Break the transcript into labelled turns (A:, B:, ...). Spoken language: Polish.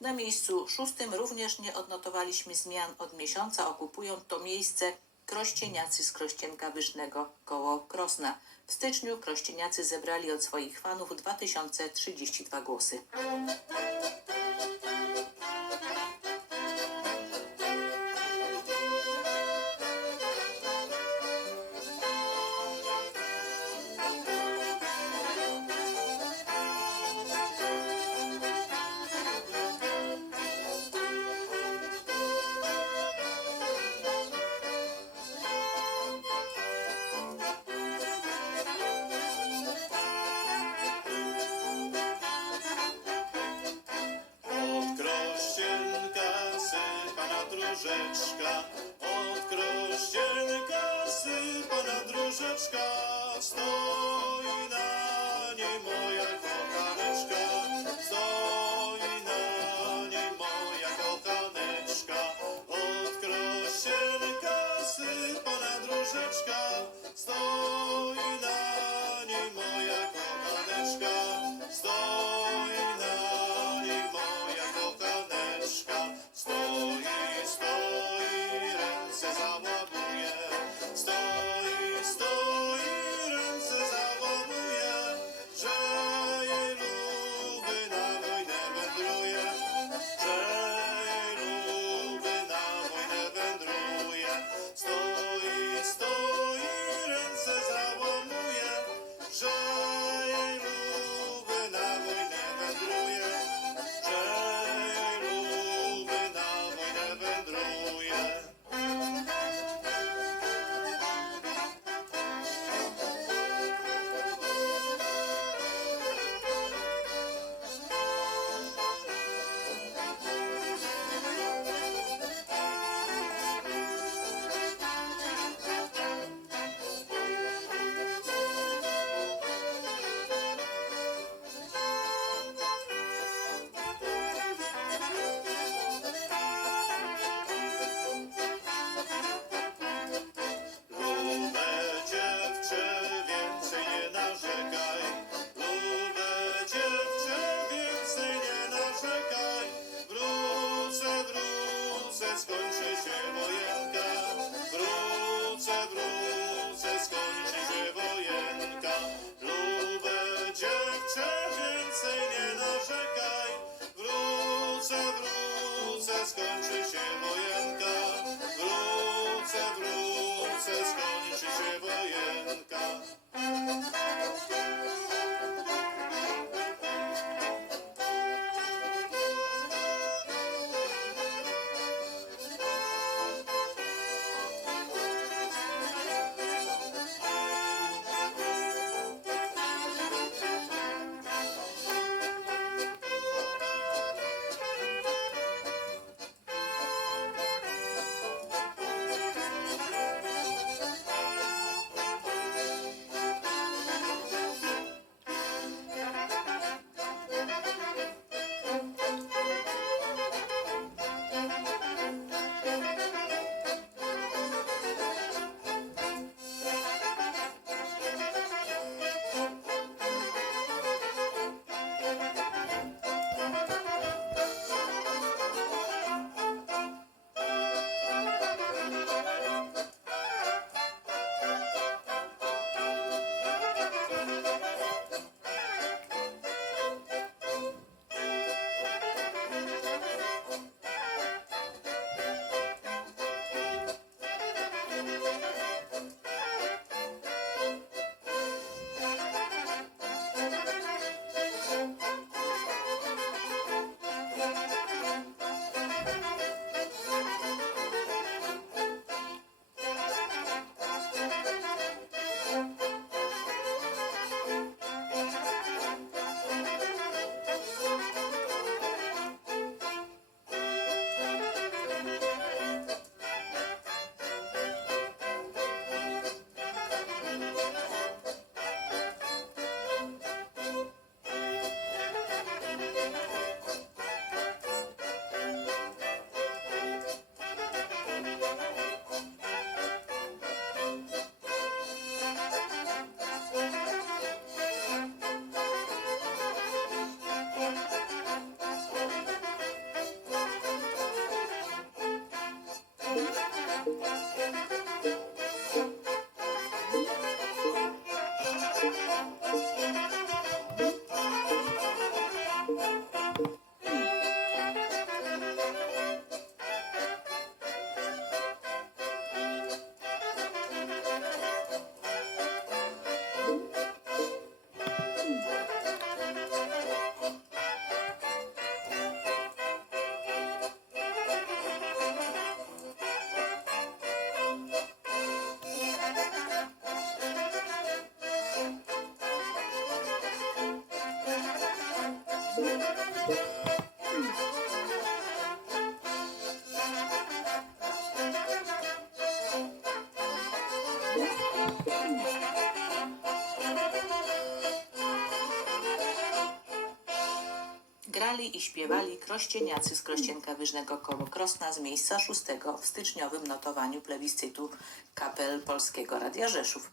A: Na miejscu szóstym również nie odnotowaliśmy zmian od miesiąca. Okupują to miejsce krościeniacy z Krościenka Wyżnego koło Krosna. W styczniu krościeniacy zebrali od swoich fanów 2032 głosy.
B: Wrócę, skończy się wojenka. Wrócę, wrócę, skończy się wojenka. Lubę dziewczę, więcej nie narzekaj. Wrócę, wrócę, skończy się wojenka. Wrócę, wrócę, skończy się wojenka.
C: Grali i śpiewali krościeniacy z Krościenka Wyżnego koło Krosna z miejsca szóstego w styczniowym notowaniu plebiscytu kapel Polskiego Radia Rzeszów.